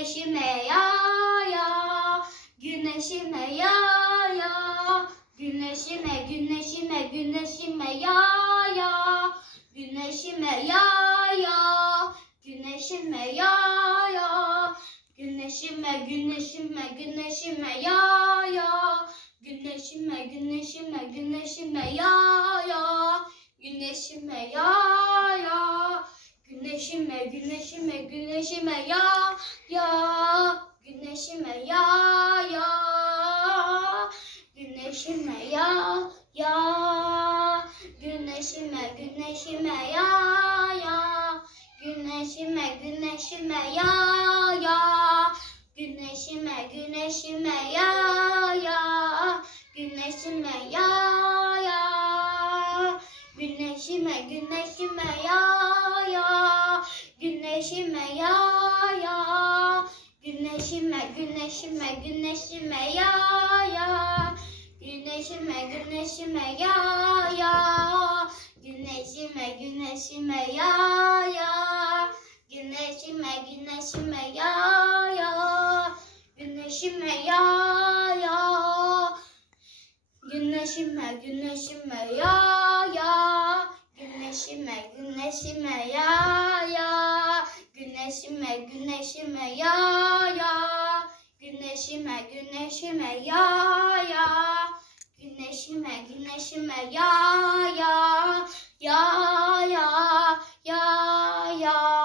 güneşime ya ya, güneşime ya ya, güneşime güneşime güneşime ya ya, güneşime ya ya, güneşime ya ya, güneşime güneşime güneşime ya ya, güneşime güneşime güneşime ya ya, güneşime ya ya. Güneşime, güneşime, güneşime ya ya. Güneşime ya ya. Güneşime ya ya. Güneşime, güneşime ya ya. Güneşime, güneşime ya ya. Güneşime, güneşime ya ya. Güneşime ya ya. Güneşime, güneşime ya ya. Güneşime ya ya. Güneşime, güneşime, güneşime ya ya. Güneşime, güneşime ya ya. Güneşime, güneşime ya ya. Güneşime, güneşime ya ya. Güneşime ya ya. Güneşime, güneşime ya ya. Güneşime, güneşime ya ya. Güneşime, güneşime ya ya. Güneşime, güneşime ya ya. Güneşime, güneşime ya ya. Ya ya ya